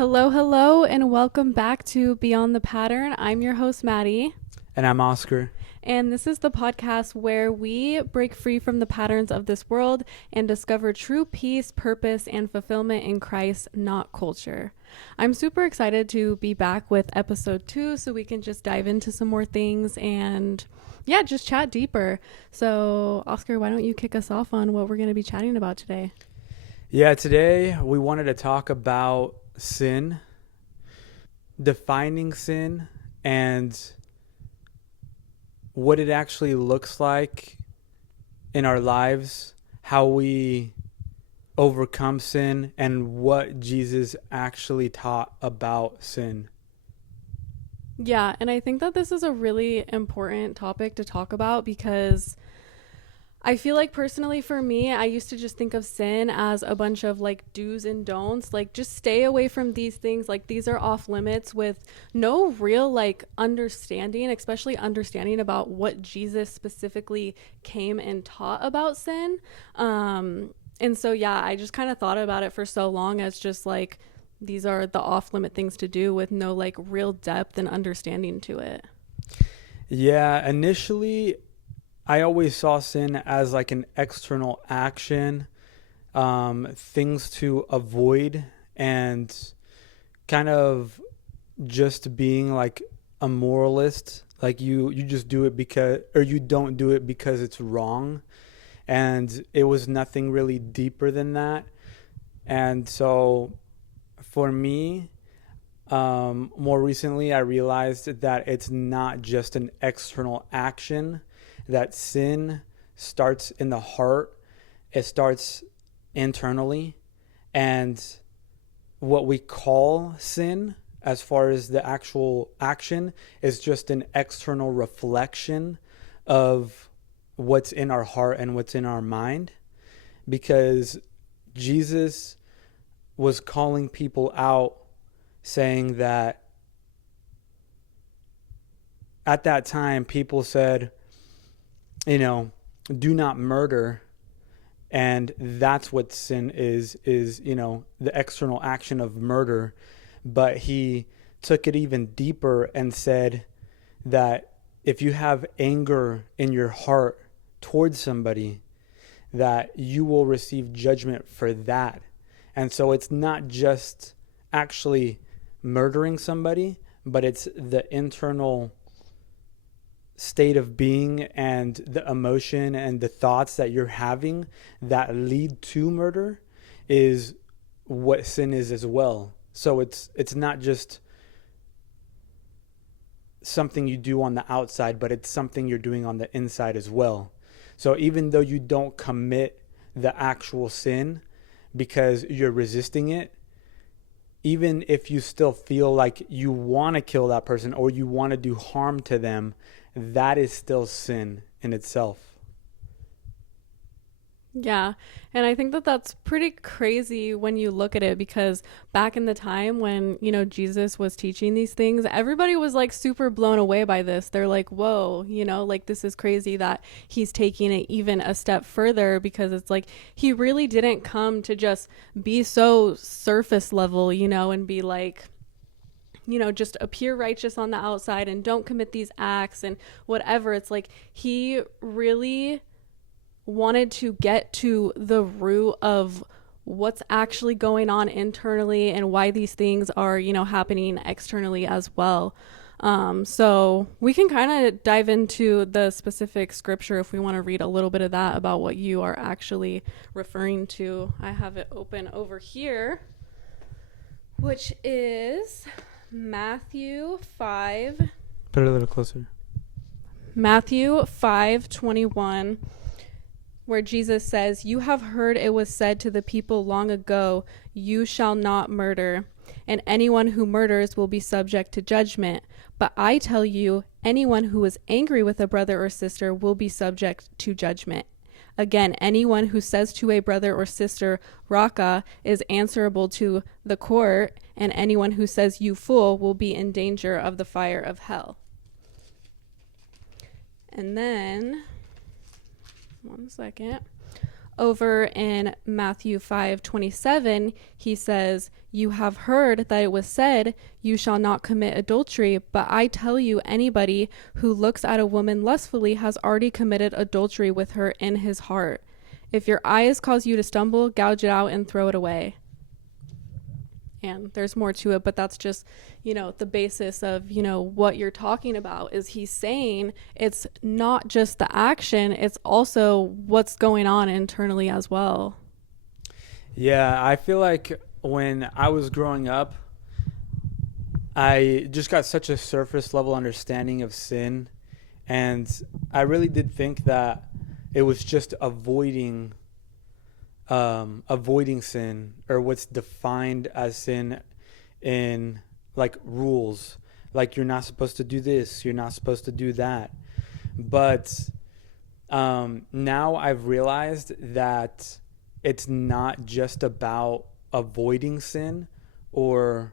Hello, hello, and welcome back to Beyond the Pattern. I'm your host, Maddie, And I'm Oscar. and this is the podcast where we break free from the patterns of this world and discover true peace, purpose, and fulfillment in Christ, not culture. I'm super excited to be back with episode 2 so we can just dive into some more things and just chat deeper. So, Oscar, why don't you kick us off on what we're going to be chatting about today? Yeah, today we wanted to talk about sin, defining sin, and what it actually looks like in our lives, how we overcome sin, and what Jesus actually taught about sin. Yeah, and I think that this is a really important topic to talk about because I feel like personally for me, I used to just think of sin as a bunch of like do's and don'ts, like just stay away from these things, like these are off limits with no real like understanding, especially understanding about what Jesus specifically came and taught about sin. And so yeah, I just kind of thought about it for so long as just like these are the off limit things to do with no like real depth and understanding to it. Yeah, initially, I always saw sin as like an external action, things to avoid, and kind of just being like a moralist. Like you just do it because, or you don't do it because it's wrong. And it was nothing really deeper than that. And so for me, more recently, I realized that it's not just an external action, that sin starts in the heart, it starts internally. And what we call sin, as far as the actual action, is just an external reflection of what's in our heart and what's in our mind. Because Jesus was calling people out, saying that at that time people said, do not murder, and that's what sin is the external action of murder. But he took it even deeper and said that if you have anger in your heart towards somebody, that you will receive judgment for that. And so it's not just actually murdering somebody, but it's the internal state of being and the emotion and the thoughts that you're having that lead to murder is what sin is as well. So it's not just something you do on the outside, but it's something you're doing on the inside as well. So even though you don't commit the actual sin because you're resisting it, even if you still feel like you want to kill that person or you want to do harm to them, that is still sin in itself. Yeah. And I think that that's pretty crazy when you look at it because back in the time when, Jesus was teaching these things, everybody was like super blown away by this. They're like, whoa, like this is crazy that he's taking it even a step further because it's like he really didn't come to just be so surface level, and be like, just appear righteous on the outside and don't commit these acts and whatever. It's like he really wanted to get to the root of what's actually going on internally and why these things are, happening externally as well. So we can kind of dive into the specific scripture if we want to read a little bit of that about what you are actually referring to. I have it open over here, which is Matthew 5. Put it a little closer. Matthew 5:21. Where Jesus says, "You have heard it was said to the people long ago, 'You shall not murder, and anyone who murders will be subject to judgment.' But I tell you, anyone who is angry with a brother or sister will be subject to judgment. Again, anyone who says to a brother or sister, 'Raka,' is answerable to the court, and anyone who says, 'You fool,' will be in danger of the fire of hell." And then, one second. Over in Matthew 5:27, he says, "You have heard that it was said, 'You shall not commit adultery,' but I tell you, anybody who looks at a woman lustfully has already committed adultery with her in his heart. If your eyes cause you to stumble, gouge it out and throw it away." And there's more to it, but that's just, the basis of, what you're talking about is he's saying it's not just the action, it's also what's going on internally as well. Yeah, I feel like when I was growing up, I just got such a surface level understanding of sin, and I really did think that it was just avoiding sin, or what's defined as sin in like rules, like you're not supposed to do this, you're not supposed to do that. But now I've realized that it's not just about avoiding sin or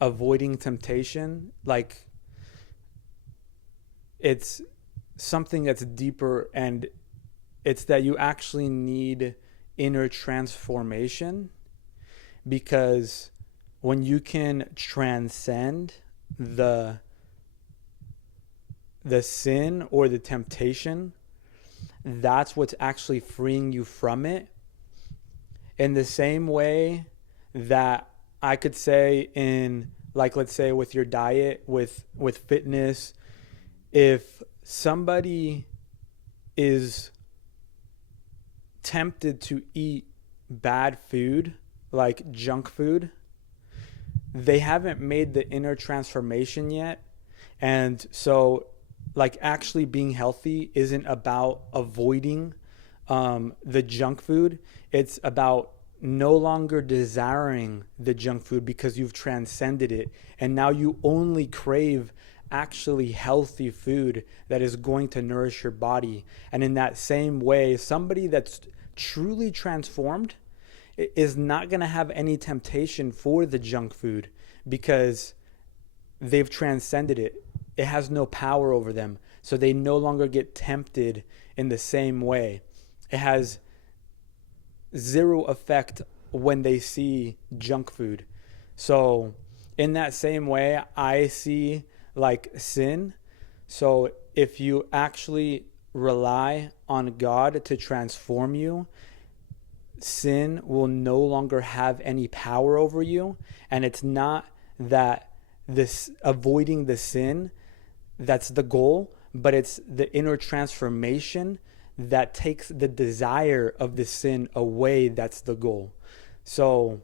avoiding temptation. Like, it's something that's deeper, and it's that you actually need inner transformation, because when you can transcend the sin or the temptation, that's what's actually freeing you from it. In the same way that I could say in, like, let's say with your diet, with fitness, if somebody is tempted to eat bad food, like junk food, they haven't made the inner transformation yet. And so, like, actually being healthy isn't about avoiding the junk food. It's about no longer desiring the junk food because you've transcended it. And now you only crave actually healthy food that is going to nourish your body. And in that same way, somebody that's truly transformed is not going to have any temptation for the junk food because they've transcended it. It has no power over them. So they no longer get tempted in the same way. It has zero effect when they see junk food. So in that same way, I see like sin. So if you actually rely on God to transform you, sin will no longer have any power over you. And it's not that this avoiding the sin that's the goal, but it's the inner transformation that takes the desire of the sin away. That's the goal. So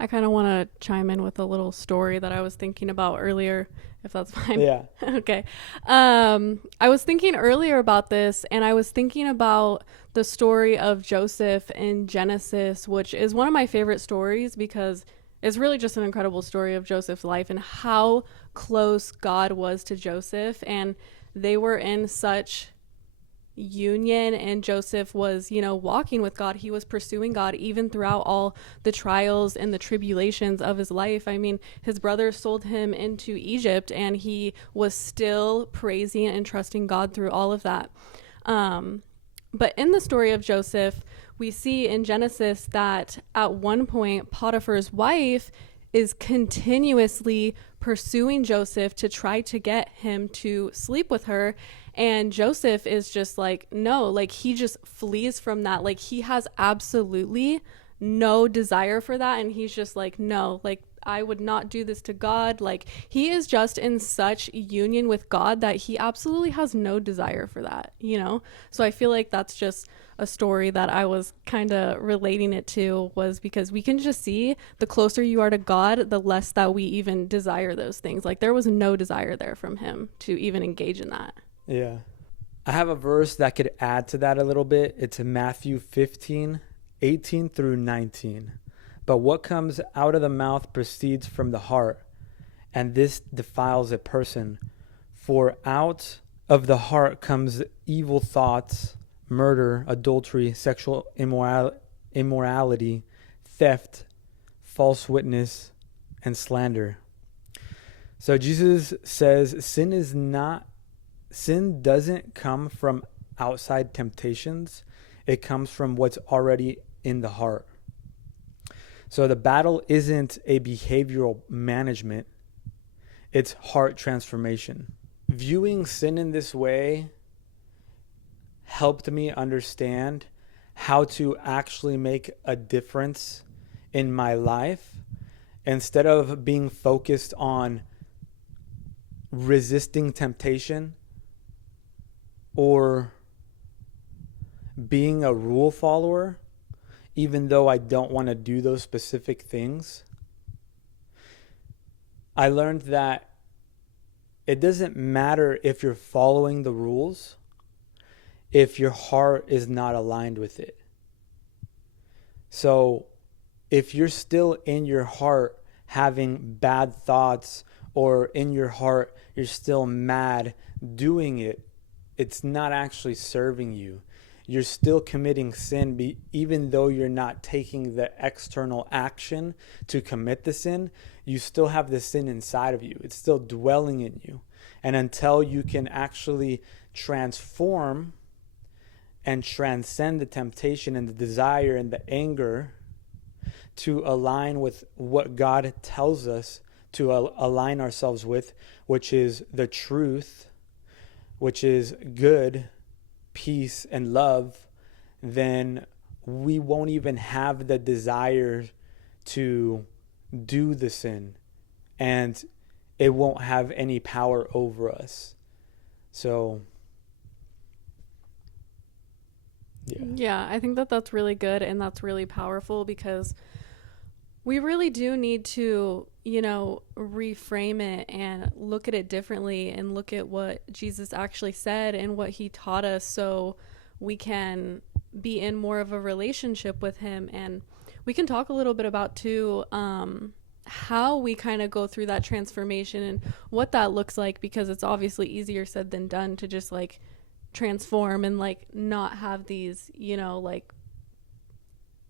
I kind of want to chime in with a little story that I was thinking about earlier, if that's fine. yeah. Okay. I was thinking earlier about this, and I was thinking about the story of Joseph in Genesis, which is one of my favorite stories because it's really just an incredible story of Joseph's life and how close God was to Joseph. And they were in such union, and Joseph was, walking with God. He was pursuing God even throughout all the trials and the tribulations of his life. I mean, his brothers sold him into Egypt, and he was still praising and trusting God through all of that. But in the story of Joseph, we see in Genesis that at one point, Potiphar's wife is continuously pursuing Joseph to try to get him to sleep with her. And Joseph is just like, no, like he just flees from that. Like he has absolutely no desire for that. And he's just like, no, like I would not do this to God. Like he is just in such union with God that he absolutely has no desire for that, So I feel like that's just a story that I was kind of relating it to, was because we can just see the closer you are to God, the less that we even desire those things. Like there was no desire there from him to even engage in that. Yeah. I have a verse that could add to that a little bit. It's in Matthew 15:18 through 19. But what comes out of the mouth proceeds from the heart, and this defiles a person. For out of the heart comes evil thoughts, murder, adultery, sexual immorality, theft, false witness, and slander. So Jesus says sin doesn't come from outside temptations. It comes from what's already in the heart. So the battle isn't a behavioral management, it's heart transformation. Viewing sin in this way helped me understand how to actually make a difference in my life instead of being focused on resisting temptation or being a rule follower, even though I don't want to do those specific things. I learned that it doesn't matter if you're following the rules if your heart is not aligned with it. So if you're still in your heart having bad thoughts, or in your heart you're still mad doing it, it's not actually serving you. You're still committing sin, even though you're not taking the external action to commit the sin. You still have the sin inside of you. It's still dwelling in you. And until you can actually transform and transcend the temptation and the desire and the anger to align with what God tells us to align ourselves with, which is the truth, which is good, peace, and love, then we won't even have the desire to do the sin, and it won't have any power over us. So Yeah, I think that that's really good and that's really powerful, because we really do need to, reframe it and look at it differently and look at what Jesus actually said and what he taught us, so we can be in more of a relationship with him. And we can talk a little bit about too, how we kind of go through that transformation and what that looks like, because it's obviously easier said than done to just like transform and like not have these, like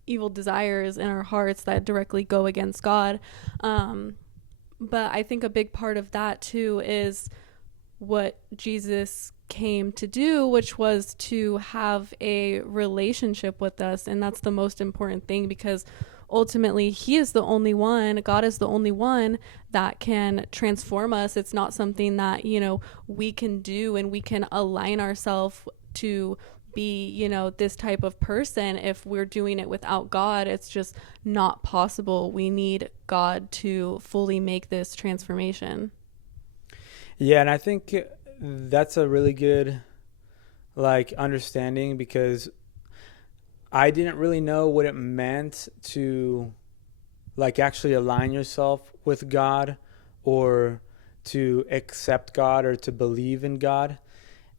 evil desires in our hearts that directly go against God. But I think a big part of that too is what Jesus came to do, which was to have a relationship with us. And that's the most important thing, because ultimately he is the only one, God is the only one that can transform us. It's not something that, we can do and we can align ourselves to be, this type of person. If we're doing it without God, it's just not possible. We need God to fully make this transformation. yeah, and I think that's a really good understanding, because I didn't really know what it meant to actually align yourself with God, or to accept God, or to believe in God.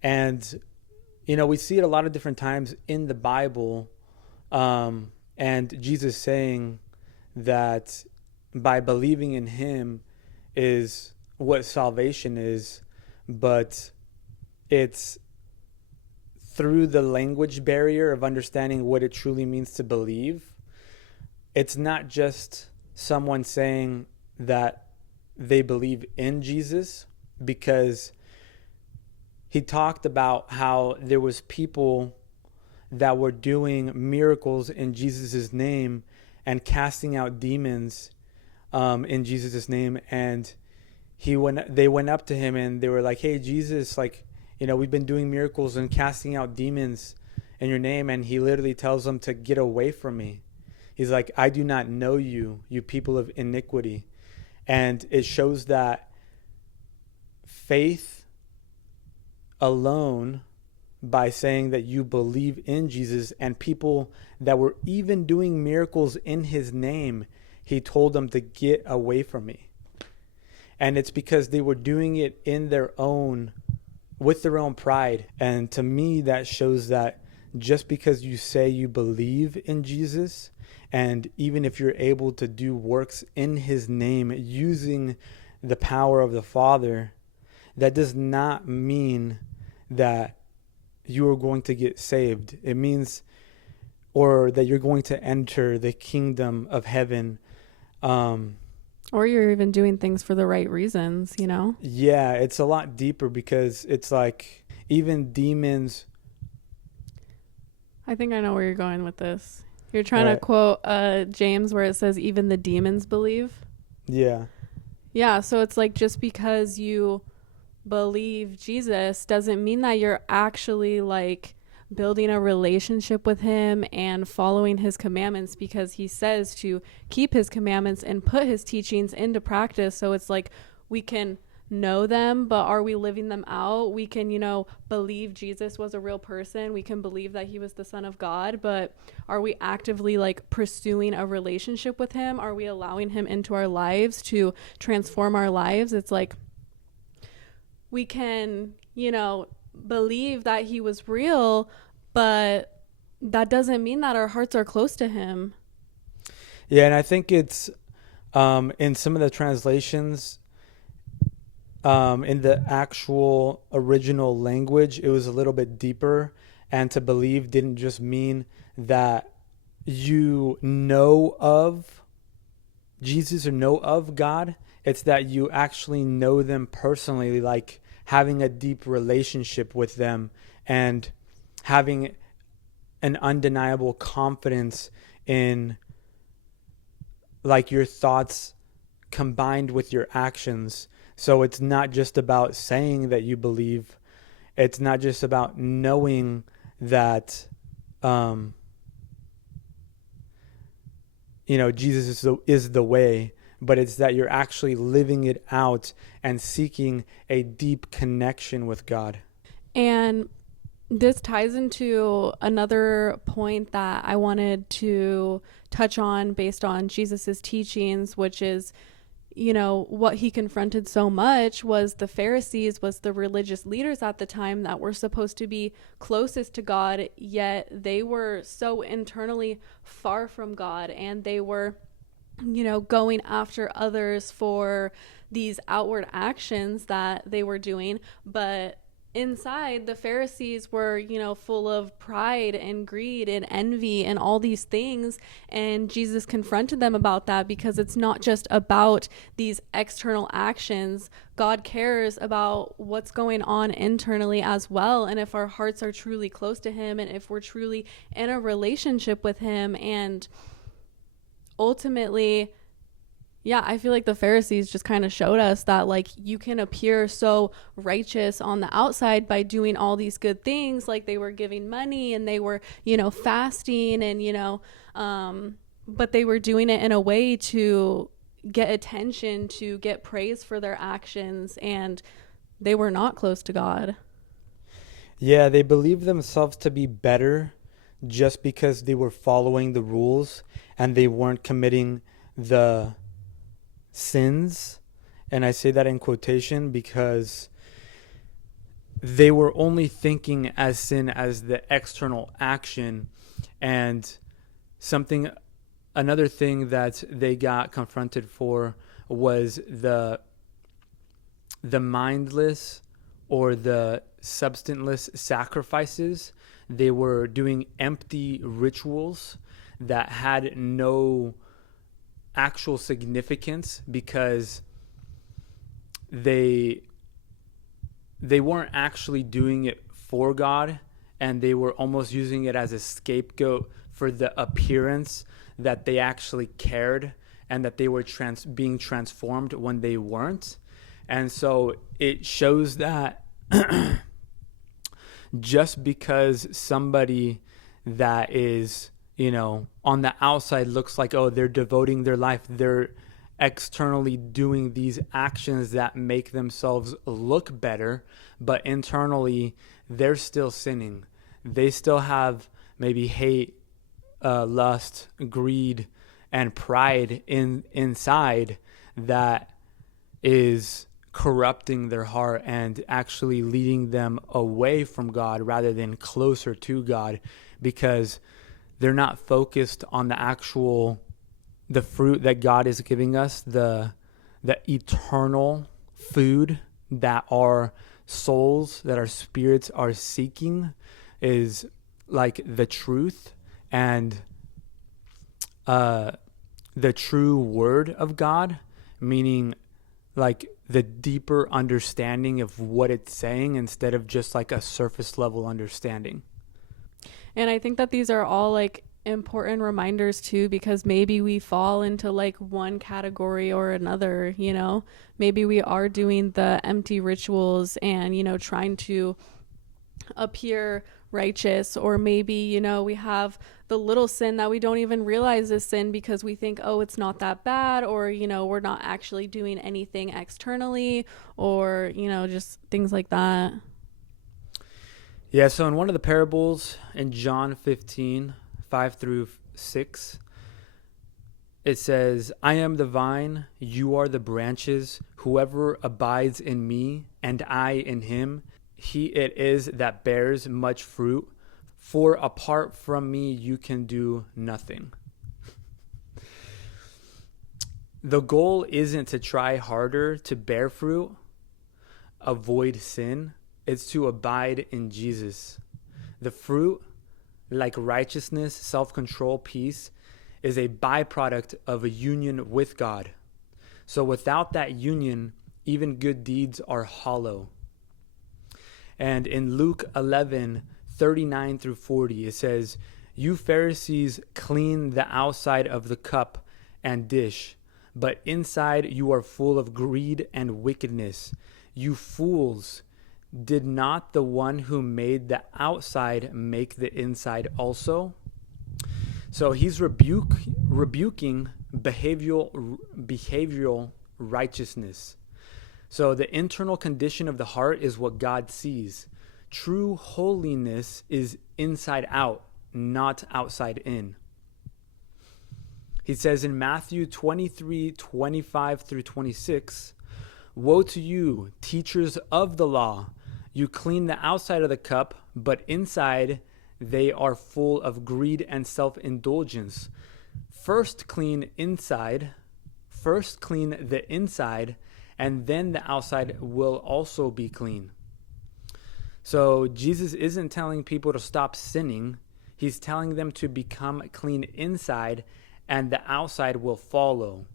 And we see it a lot of different times in the Bible, and Jesus saying that by believing in him is what salvation is, but it's through the language barrier of understanding what it truly means to believe. It's not just someone saying that they believe in Jesus, because he talked about how there was people that were doing miracles in Jesus' name and casting out demons in Jesus' name. And they went up to him and they were like, "Hey, Jesus, we've been doing miracles and casting out demons in your name." And he literally tells them to get away from me. He's like, "I do not know you, you people of iniquity." And it shows that faith alone, by saying that you believe in Jesus, and people that were even doing miracles in his name, he told them to get away from me. And it's because they were doing it with their own pride. And to me, that shows that just because you say you believe in Jesus, and even if you're able to do works in his name using the power of the Father, that does not mean that you are going to get saved. It means, or that you're going to enter the kingdom of heaven. Or you're even doing things for the right reasons. Yeah, it's a lot deeper, because it's like even demons I think I know where you're going with this. You're trying to Right. quote James where it says even the demons believe. Yeah. Yeah, so it's like just because you believe Jesus doesn't mean that you're actually like building a relationship with him and following his commandments, because he says to keep his commandments and put his teachings into practice. So it's like we can know them, but are we living them out? We can, believe Jesus was a real person. We can believe that he was the son of God, but are we actively like pursuing a relationship with him? Are we allowing him into our lives to transform our lives? It's like we can, believe that he was real, but that doesn't mean that our hearts are close to him. Yeah, and I think it's in some of the translations, in the actual original language, it was a little bit deeper. And to believe didn't just mean that you know of Jesus or know of God. It's that you actually know them personally, like having a deep relationship with them and having an undeniable confidence in like your thoughts combined with your actions. So it's not just about saying that you believe. It's not just about knowing that, um, Jesus is the way, but it's that you're actually living it out and seeking a deep connection with God. And this ties into another point that I wanted to touch on based on Jesus's teachings, which is, what he confronted so much was the Pharisees, was the religious leaders at the time that were supposed to be closest to God, yet they were so internally far from God, and they were, going after others for these outward actions that they were doing. But inside, the Pharisees were, full of pride and greed and envy and all these things. And Jesus confronted them about that, because it's not just about these external actions. God cares about what's going on internally as well. And if our hearts are truly close to him, and if we're truly in a relationship with him, and ultimately, yeah, I feel like the Pharisees just kind of showed us that like you can appear so righteous on the outside by doing all these good things, like they were giving money and they were, fasting and but they were doing it in a way to get attention, to get praise for their actions, and they were not close to God. Yeah, they believed themselves to be better just because they were following the rules and they weren't committing the sins. And I say that in quotation because they were only thinking as sin as the external action. And something, another thing that they got confronted for was the mindless or the substanceless sacrifices. They were doing empty rituals that had no actual significance because they they weren't actually doing it for God, and they were almost using it as a scapegoat for the appearance that they actually cared and that they were being transformed when they weren't. And so it shows that just because somebody that is, on the outside looks like, oh, they're devoting their life, they're externally doing these actions that make themselves look better, but internally they're still sinning. They still have maybe hate, lust, greed, and pride inside that is corrupting their heart and actually leading them away from God rather than closer to God, because they're not focused on the fruit that God is giving us, the eternal food that our souls, that our spirits are seeking, is like the truth and the true word of God, meaning like the deeper understanding of what it's saying instead of just like a surface level understanding. And I think that these are all like important reminders too, because maybe we fall into like one category or another, you know? Maybe we are doing the empty rituals and, you know, trying to appear righteous, or maybe, you know, we have the little sin that we don't even realize is sin because we think, oh, it's not that bad, or, you know, we're not actually doing anything externally, or, you know, just things like that. Yeah, so in one of the parables in John 15, 5 through 6, it says, I am the vine, you are the branches. Whoever abides in me and I in him, he it is that bears much fruit. For apart from me, you can do nothing. The goal isn't to try harder to bear fruit, avoid sin. It's to abide in Jesus. The fruit, like righteousness, self-control, peace, is a byproduct of a union with God. So without that union, even good deeds are hollow. And in Luke 11:39 through 40, it says, you Pharisees clean the outside of the cup and dish, but inside you are full of greed and wickedness. You fools, did not the one who made the outside make the inside also? So he's rebuking behavioral righteousness. So the internal condition of the heart is what God sees. True holiness is inside out, not outside in. He says in Matthew 23:25 through 26, woe to you, teachers of the law! You clean the outside of the cup, but inside they are full of greed and self-indulgence. First clean the inside, and then the outside will also be clean. So Jesus isn't telling people to stop sinning. He's telling them to become clean inside, and the outside will follow.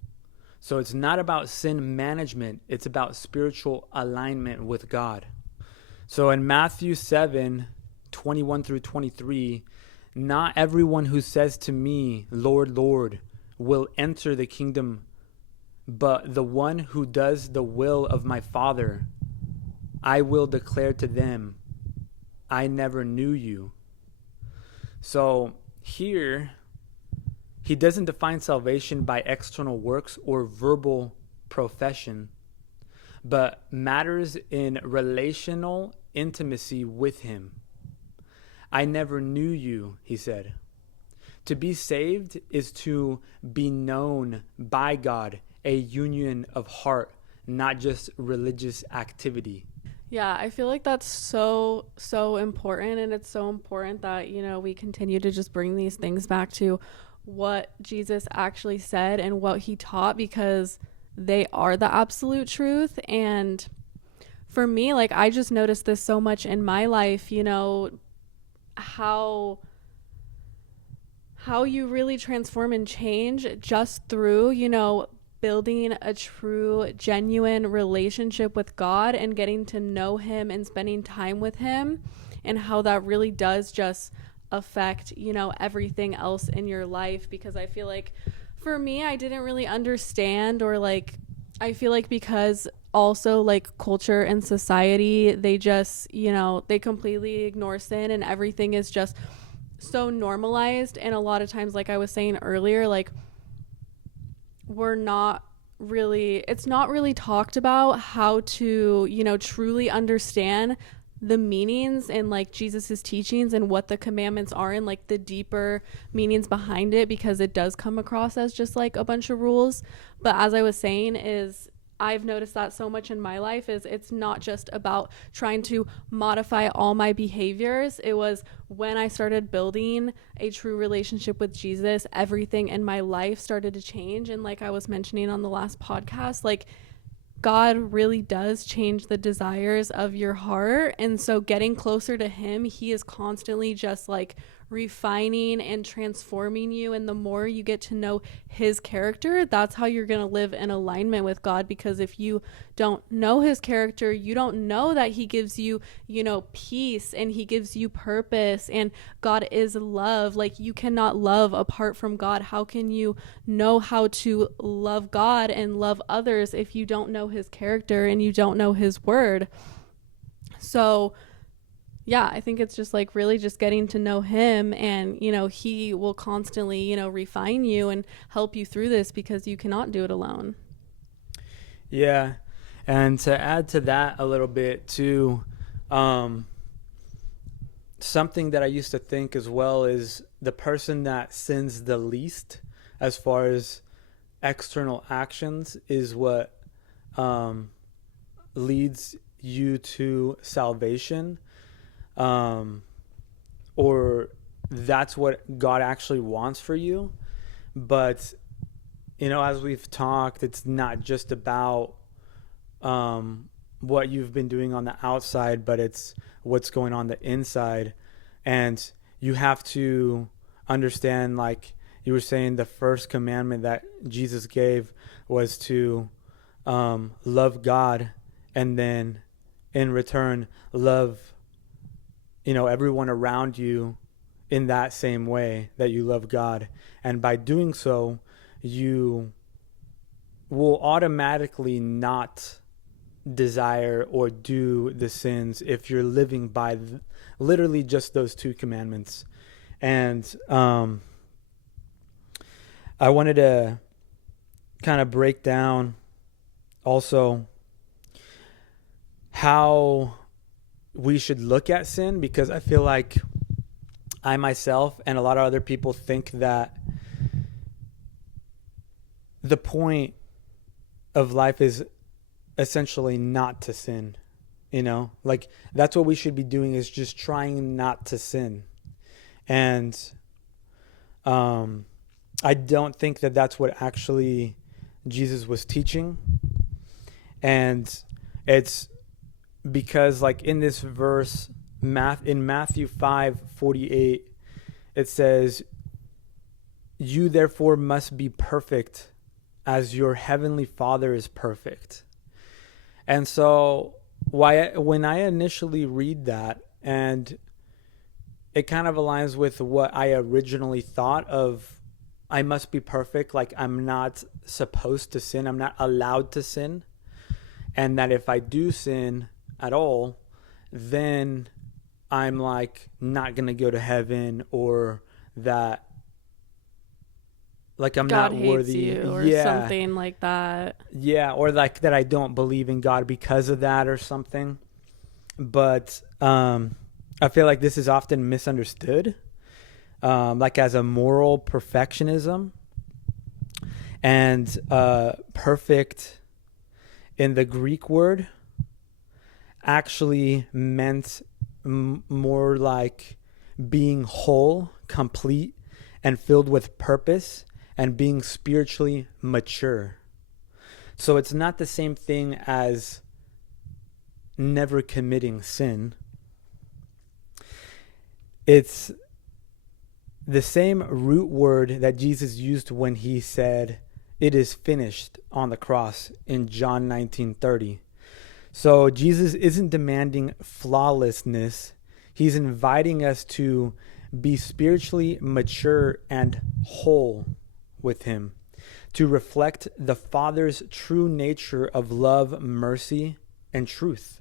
So it's not about sin management. It's about spiritual alignment with God. So in Matthew 7:21 through 23, not everyone who says to me, Lord, Lord, will enter the kingdom, but the one who does the will of my Father. I will declare to them, I never knew you. So here, he doesn't define salvation by external works or verbal profession, but matters in relational intimacy with him. I never knew you, he said. To be saved is to be known by God, a union of heart, not just religious activity. Yeah, I feel like that's so, so important. And it's so important that, you know, we continue to just bring these things back to what Jesus actually said and what he taught, because they are the absolute truth. And for me, like, I just noticed this so much in my life, you know, how you really transform and change just through, you know, building a true, genuine relationship with God and getting to know him and spending time with him, and how that really does just affect, you know, everything else in your life. Because I feel like for me, I didn't really understand, or like, I feel like because also like culture and society, they just, you know, they completely ignore sin, and everything is just so normalized. And a lot of times, like I was saying earlier, like it's not really talked about how to, you know, truly understand the meanings and like Jesus's teachings and what the commandments are, and like the deeper meanings behind it, because it does come across as just like a bunch of rules. But as I was saying, is I've noticed that so much in my life is it's not just about trying to modify all my behaviors. It was when I started building a true relationship with Jesus, everything in my life started to change. And like I was mentioning on the last podcast, like God really does change the desires of your heart. And so getting closer to him, he is constantly just like refining and transforming you. And the more you get to know his character, that's how you're going to live in alignment with God. Because if you don't know his character, you don't know that he gives you, peace, and he gives you purpose, and God is love. Like, you cannot love apart from God. How can you know how to love God and love others if you don't know his character and you don't know his word? So yeah, I think it's just like really just getting to know him, and he will constantly refine you and help you through this, because you cannot do it alone. Yeah. And to add to that a little bit too, um, something that I used to think as well is the person that sins the least as far as external actions is what um, leads you to salvation, um, or that's what God actually wants for you. But, as we've talked, it's not just about what you've been doing on the outside, but it's what's going on the inside. And you have to understand, like you were saying, the first commandment that Jesus gave was to love God, and then in return love everyone around you in that same way that you love God. And by doing so, you will automatically not desire or do the sins if you're living by literally just those two commandments. And I wanted to kind of break down also how we should look at sin, because I feel like I myself and a lot of other people think that the point of life is essentially not to sin. Like, that's what we should be doing, is just trying not to sin. And I don't think that that's what actually Jesus was teaching. And it's because, like, in this verse, in Matthew 5:48, it says, "You therefore must be perfect as your heavenly Father is perfect." And so when I initially read that, and it kind of aligns with what I originally thought of, I must be perfect, like I'm not supposed to sin, I'm not allowed to sin, and that if I do sin at all, then I'm like not going to go to heaven, or that like I'm God not hates worthy. you or Yeah. something like that. Yeah, or like that I don't believe in God because of that or something. But I feel like this is often misunderstood, like as a moral perfectionism. And perfect in the Greek word actually meant more like being whole, complete, and filled with purpose, and being spiritually mature. So it's not the same thing as never committing sin. It's the same root word that Jesus used when he said, "It is finished," on the cross in John 19:30. So Jesus isn't demanding flawlessness. He's inviting us to be spiritually mature and whole with him, to reflect the Father's true nature of love, mercy, and truth,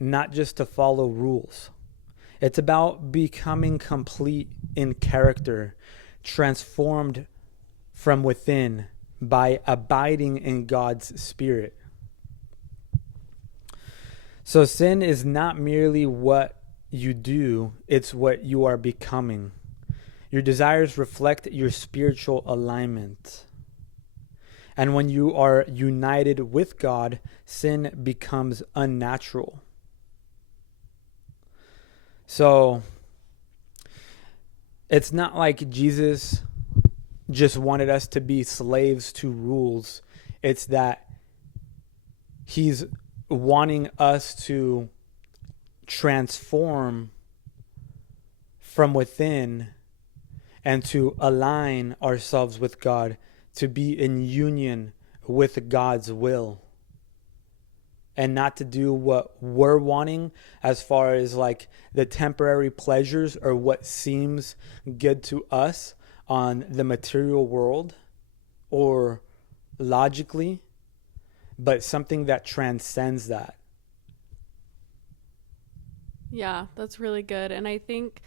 not just to follow rules. It's about becoming complete in character, transformed from within by abiding in God's Spirit. So sin is not merely what you do, it's what you are becoming. Your desires reflect your spiritual alignment. And when you are united with God, sin becomes unnatural. So it's not like Jesus just wanted us to be slaves to rules. It's that he's wanting us to transform from within and to align ourselves with God, to be in union with God's will, and not to do what we're wanting as far as like the temporary pleasures or what seems good to us on the material world or logically, but something that transcends that. Yeah, that's really good. And I think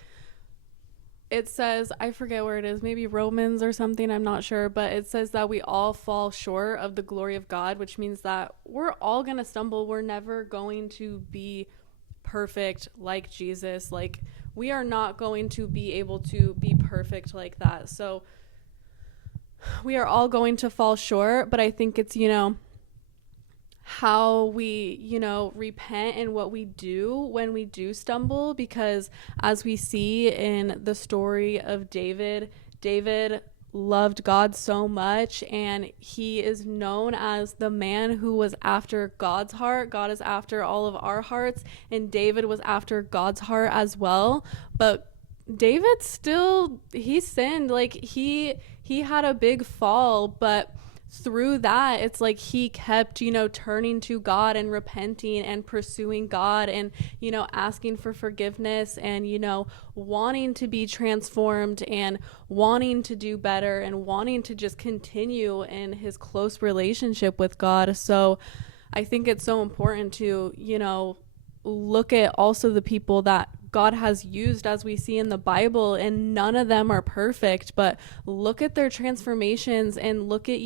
it says, I forget where it is, maybe Romans or something, I'm not sure, but it says that we all fall short of the glory of God, which means that we're all going to stumble. We're never going to be perfect like Jesus. Like, we are not going to be able to be perfect like that. So we are all going to fall short, but I think it's, how we, repent and what we do when we do stumble. Because as we see in the story of David, David loved God so much, and he is known as the man who was after God's heart. God is after all of our hearts, and David was after God's heart as well. But David still, he sinned. Like, he had a big fall, but through that, it's like he kept, turning to God and repenting and pursuing God, and, asking for forgiveness, and, wanting to be transformed and wanting to do better and wanting to just continue in his close relationship with God. So I think it's so important to, look at also the people that God has used, as we see in the Bible, and none of them are perfect, but look at their transformations and look at,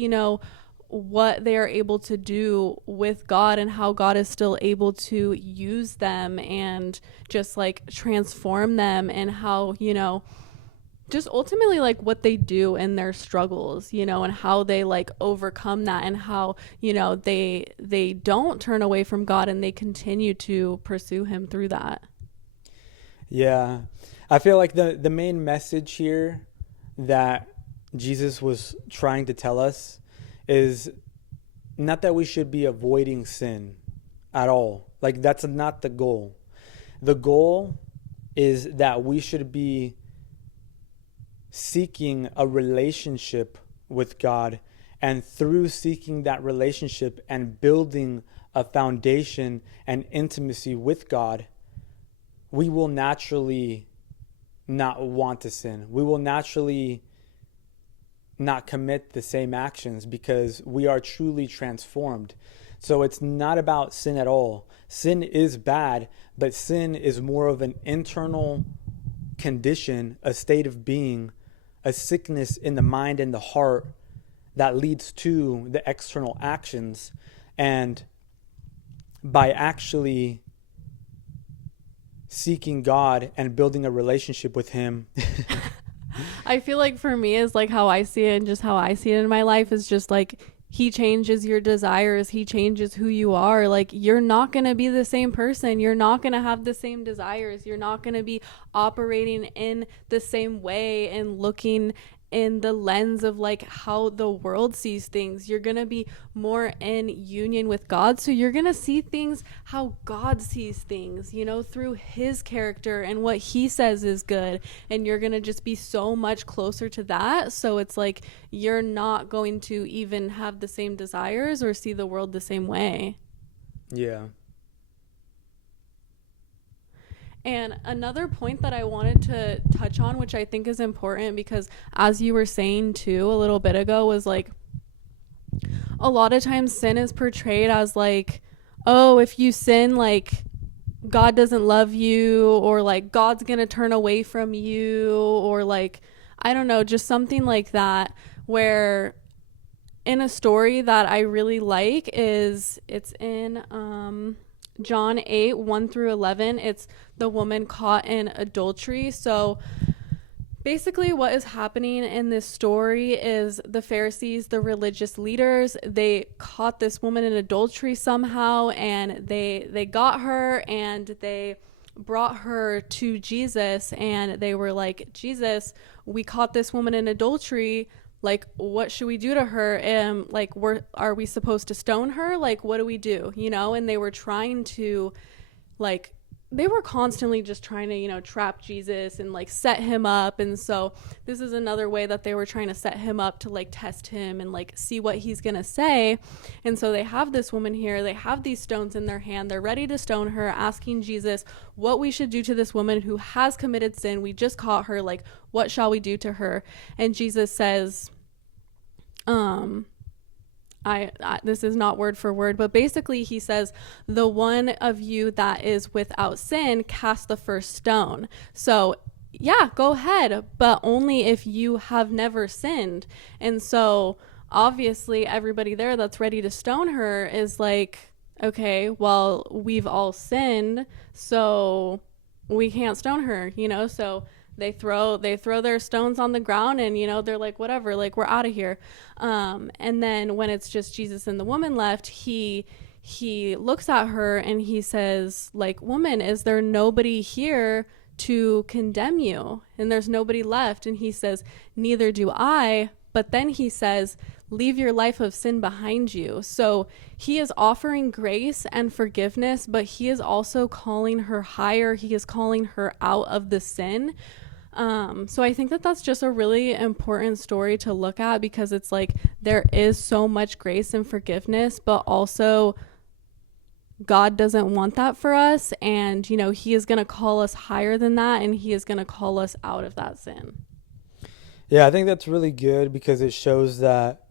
what they are able to do with God, and how God is still able to use them and just like transform them, and how, just ultimately like what they do in their struggles, and how they like overcome that, and how, they don't turn away from God and they continue to pursue him through that. Yeah. I feel like the main message here that Jesus was trying to tell us is not that we should be avoiding sin at all. Like, that's not the goal. The goal is that we should be seeking a relationship with God, and through seeking that relationship and building a foundation and intimacy with God, we will naturally not want to sin. We will naturally not commit the same actions because we are truly transformed. So it's not about sin at all. Sin is bad, but sin is more of an internal condition, a state of being, a sickness in the mind and the heart that leads to the external actions. And by actually seeking God and building a relationship with him. I feel like for me is like how I see it, and just how I see it in my life is just like he changes your desires, he changes who you are. Like, you're not going to be the same person, you're not going to have the same desires, you're not going to be operating in the same way and looking in the lens of like how the world sees things. You're going to be more in union with God. So you're going to see things how God sees things, through his character and what he says is good. And you're going to just be so much closer to that. So it's like you're not going to even have the same desires or see the world the same way. Yeah. And another point that I wanted to touch on, which I think is important, because as you were saying too a little bit ago, was like a lot of times sin is portrayed as like, oh, if you sin, like God doesn't love you, or like God's gonna turn away from you, or like, I don't know, just something like that. Where in a story that I really like is, it's in John 8, 1 through 11. It's the woman caught in adultery. So basically what is happening in this story is the Pharisees, the religious leaders, they caught this woman in adultery somehow, and they got her and they brought her to Jesus, and they were like, Jesus, we caught this woman in adultery. Like, what should we do to her? Like, are we supposed to stone her? Like, what do we do? And they were trying to like they were constantly just trying to, trap Jesus and like set him up. And so this is another way that they were trying to set him up to like test him and like see what he's going to say. And so they have this woman here, they have these stones in their hand, they're ready to stone her, asking Jesus what we should do to this woman who has committed sin. We just caught her. Like, what shall we do to her? And Jesus says, I this is not word for word, but basically he says, the one of you that is without sin, cast the first stone. So yeah, go ahead, but only if you have never sinned. And so obviously everybody there that's ready to stone her is like, okay, well, we've all sinned, so we can't stone her, so they throw their stones on the ground, and they're like, whatever, like, we're out of here. And then when it's just Jesus and the woman left, he looks at her and he says, like, woman, is there nobody here to condemn you? And there's nobody left. And he says, neither do I. But then he says, leave your life of sin behind you. So he is offering grace and forgiveness, but he is also calling her higher. He is calling her out of the sin. So I think that that's just a really important story to look at, because it's like there is so much grace and forgiveness, but also God doesn't want that for us. And, he is going to call us higher than that, and he is going to call us out of that sin. Yeah, I think that's really good because it shows that,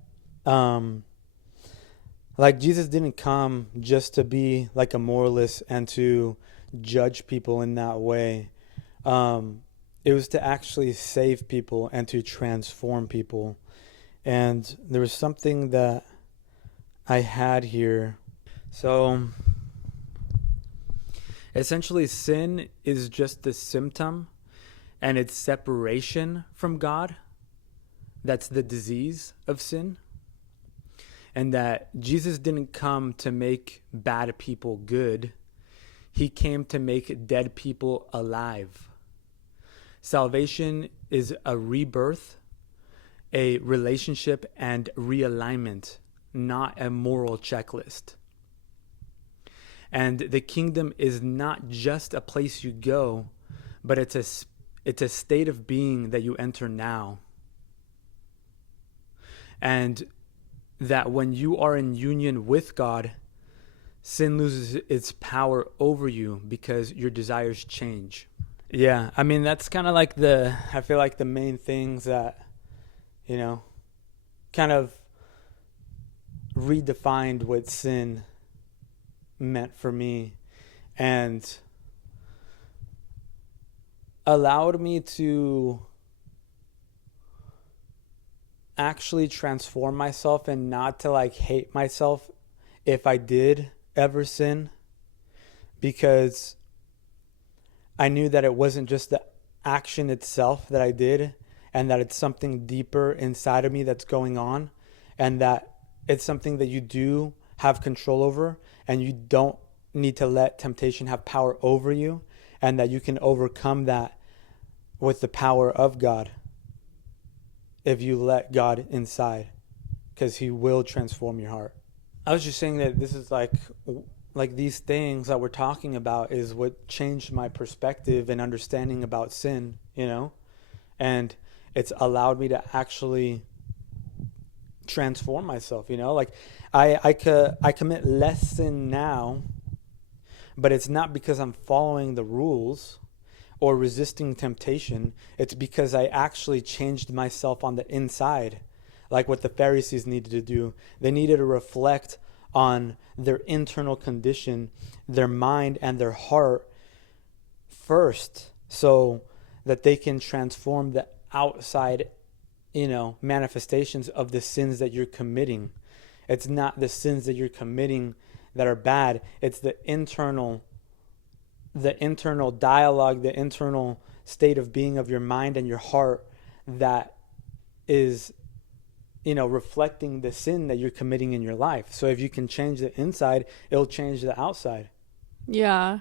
like, Jesus didn't come just to be like a moralist and to judge people in that way. It was to actually save people and to transform people. And there was something that I had here. So essentially, sin is just the symptom, and it's separation from God. That's the disease of sin. And that Jesus didn't come to make bad people good. He came to make dead people alive. Salvation is a rebirth, a relationship, and realignment, not a moral checklist. And the kingdom is not just a place you go, but it's a state of being that you enter now. And that when you are in union with God, sin loses its power over you because your desires change. Yeah, I mean, that's kind of like I feel like the main things that, kind of redefined what sin meant for me and allowed me to actually transform myself and not to like hate myself if I did ever sin, because I knew that it wasn't just the action itself that I did, and that it's something deeper inside of me that's going on, and that it's something that you do have control over, and you don't need to let temptation have power over you, and that you can overcome that with the power of God if you let God inside, because he will transform your heart. I was just saying that this is like these things that we're talking about is what changed my perspective and understanding about sin, and it's allowed me to actually transform myself, like I commit less sin now, but it's not because I'm following the rules or resisting temptation. It's because I actually changed myself on the inside, like what the Pharisees needed to do. They needed to reflect on their internal condition, their mind and their heart first, so that they can transform the outside, manifestations of the sins that you're committing. It's not the sins that you're committing that are bad. It's the internal dialogue, the internal state of being of your mind and your heart that is, reflecting the sin that you're committing in your life. So if you can change the inside, it'll change the outside. Yeah.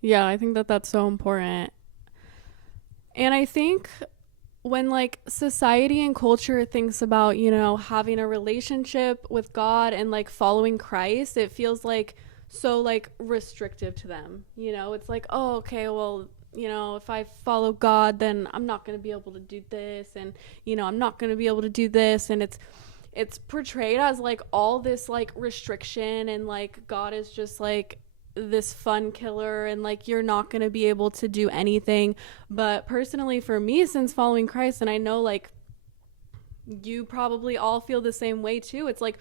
Yeah, I think that that's so important. And I think when like society and culture thinks about, having a relationship with God and like following Christ, it feels like so like restrictive to them. It's like, oh, okay, well, if I follow God, then I'm not going to be able to do this, and I'm not going to be able to do this, and it's portrayed as like all this like restriction, and like God is just like this fun killer, and like you're not going to be able to do anything. But personally for me, since following Christ, and I know like you probably all feel the same way too, it's like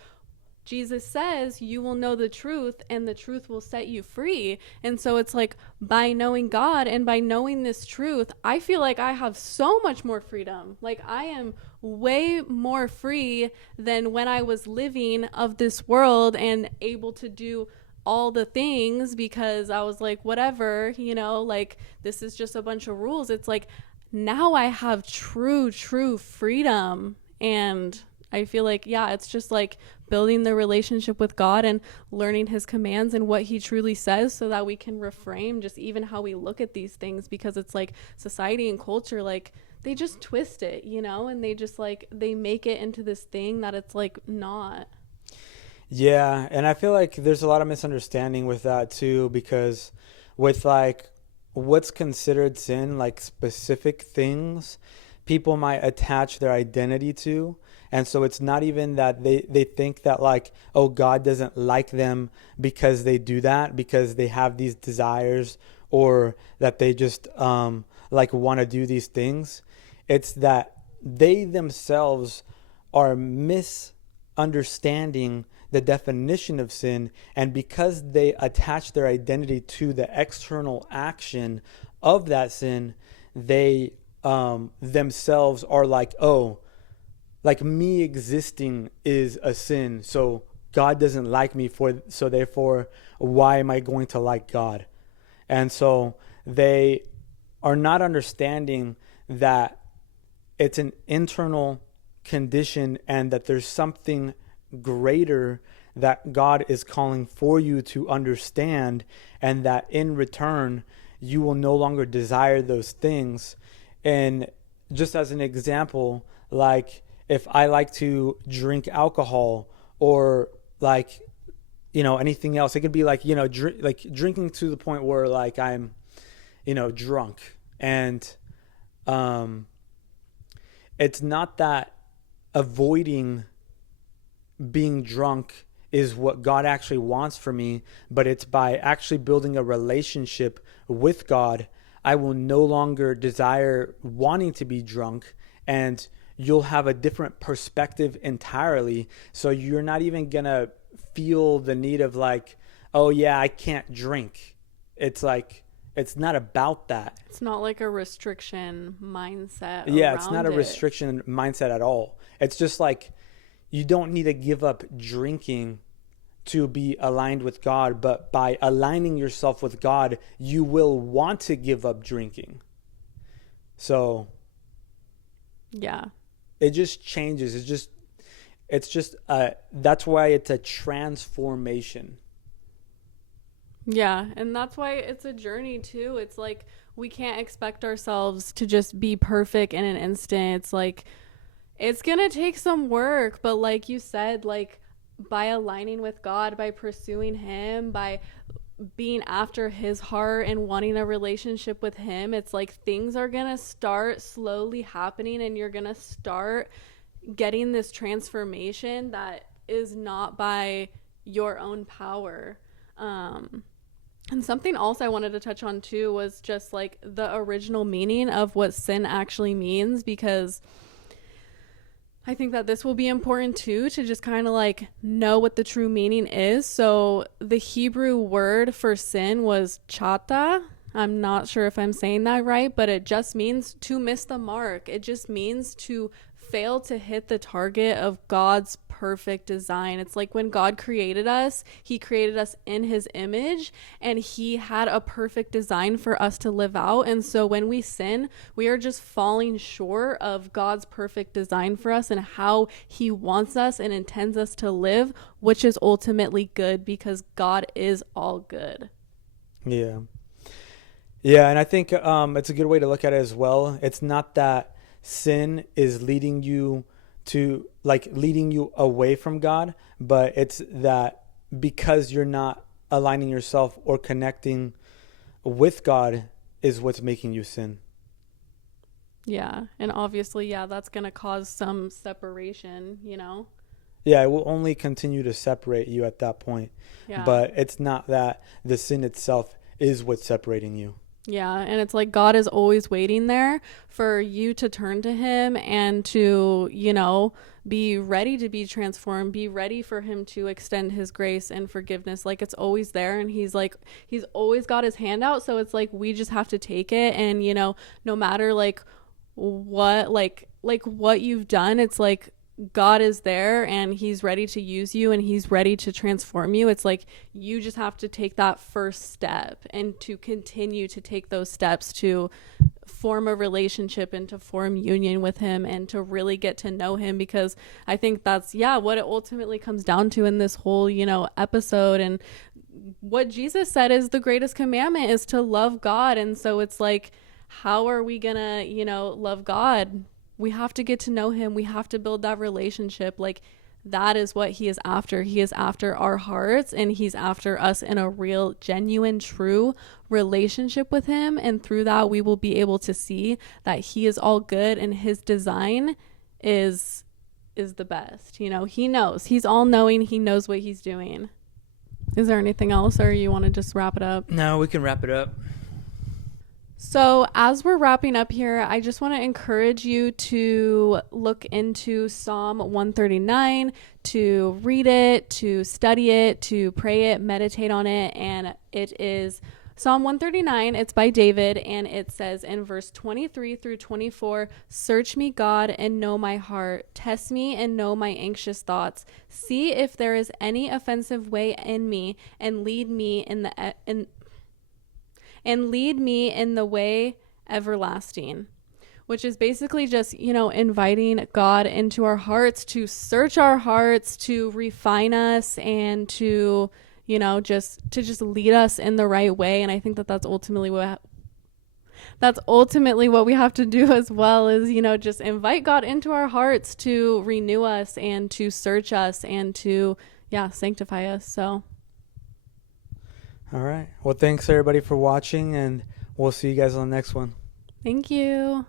Jesus says you will know the truth and the truth will set you free. And so it's like by knowing God and by knowing this truth, I feel like I have so much more freedom. Like I am way more free than when I was living of this world and able to do all the things because I was like, whatever, like this is just a bunch of rules. It's like now I have true freedom. And I feel like, yeah, it's just like building the relationship with God and learning his commands and what he truly says so that we can reframe just even how we look at these things, because it's like society and culture, like they just twist it, and they just like they make it into this thing that it's like not. Yeah, and I feel like there's a lot of misunderstanding with that too, because with like what's considered sin, like specific things, people might attach their identity to. And so it's not even that they think that like, oh, God doesn't like them because they do that, because they have these desires, or that they just like want to do these things. It's that they themselves are misunderstanding the definition of sin, and because they attach their identity to the external action of that sin, they themselves are like, oh, like me existing is a sin, so God doesn't like me, so therefore why am I going to like God? And so they are not understanding that it's an internal condition and that there's something greater that God is calling for you to understand, and that in return you will no longer desire those things. And just as an example, like if I like to drink alcohol, or like anything else, it could be like like drinking to the point where like I'm drunk, and it's not that avoiding being drunk is what God actually wants for me, but it's by actually building a relationship with God, I will no longer desire wanting to be drunk, and you'll have a different perspective entirely. So you're not even going to feel the need of like, oh yeah, I can't drink. It's like, it's not about that. It's not like a restriction mindset. Yeah, it's not a it. restriction mindset at all. It's just like, you don't need to give up drinking to be aligned with God, but by aligning yourself with God, you will want to give up drinking. So, yeah, it just changes. That's why it's a transformation. Yeah, and that's why it's a journey too. It's like we can't expect ourselves to just be perfect in an instant. It's like it's going to take some work, but like you said, like by aligning with God, by pursuing him, by being after his heart and wanting a relationship with him, it's like things are going to start slowly happening, and you're going to start getting this transformation that is not by your own power. And something else I wanted to touch on too was just like the original meaning of what sin actually means, because I think that this will be important too, to just kind of like know what the true meaning is. So the Hebrew word for sin was chata. I'm not sure if I'm saying that right, but it just means to miss the mark. It just means to fail to hit the target of God's perfect design. It's like when God created us, he created us in his image, and he had a perfect design for us to live out. And so when we sin, we are just falling short of God's perfect design for us and how he wants us and intends us to live, which is ultimately good, because God is all good. Yeah. Yeah, and I think it's a good way to look at it as well. It's not that sin is leading you away from God, but it's that because you're not aligning yourself or connecting with God is what's making you sin. Yeah. And obviously, yeah, that's going to cause some separation, you know? Yeah, it will only continue to separate you at that point. Yeah. But it's not that the sin itself is what's separating you. Yeah, and it's like God is always waiting there for you to turn to him and to, you know, be ready to be transformed, be ready for him to extend his grace and forgiveness. Like it's always there, and he's always got his hand out, so it's like we just have to take it. And, you know, no matter like what what you've done, it's like God is there and he's ready to use you and he's ready to transform you. It's like you just have to take that first step and to continue to take those steps to form a relationship and to form union with him and to really get to know him, because I think that's what it ultimately comes down to in this whole, you know, episode. And what Jesus said is the greatest commandment is to love God. And so it's like, how are we gonna, you know, love God? We have to get to know him. We have to build that relationship. Like that is what he is after. He is after our hearts, and he's after us in a real, genuine, true relationship with him. And through that, we will be able to see that he is all good and his design is the best. You know, he knows. He's all knowing. He knows what he's doing. Is there anything else, or you want to just wrap it up? No, we can wrap it up. So as we're wrapping up here, I just want to encourage you to look into Psalm 139, to read it, to study it, to pray it, meditate on it. And it is Psalm 139. It's by David, and it says in verse 23 through 24, "Search me, God, and know my heart. Test me and know my anxious thoughts. See if there is any offensive way in me, and lead me in the way everlasting," which is basically just, you know, inviting God into our hearts, to search our hearts, to refine us, and to, you know, just lead us in the right way. And I think that that's ultimately what we have to do as well, is, you know, just invite God into our hearts to renew us and to search us and to, sanctify us. So All right. Well, thanks everybody for watching, and we'll see you guys on the next one. thank you.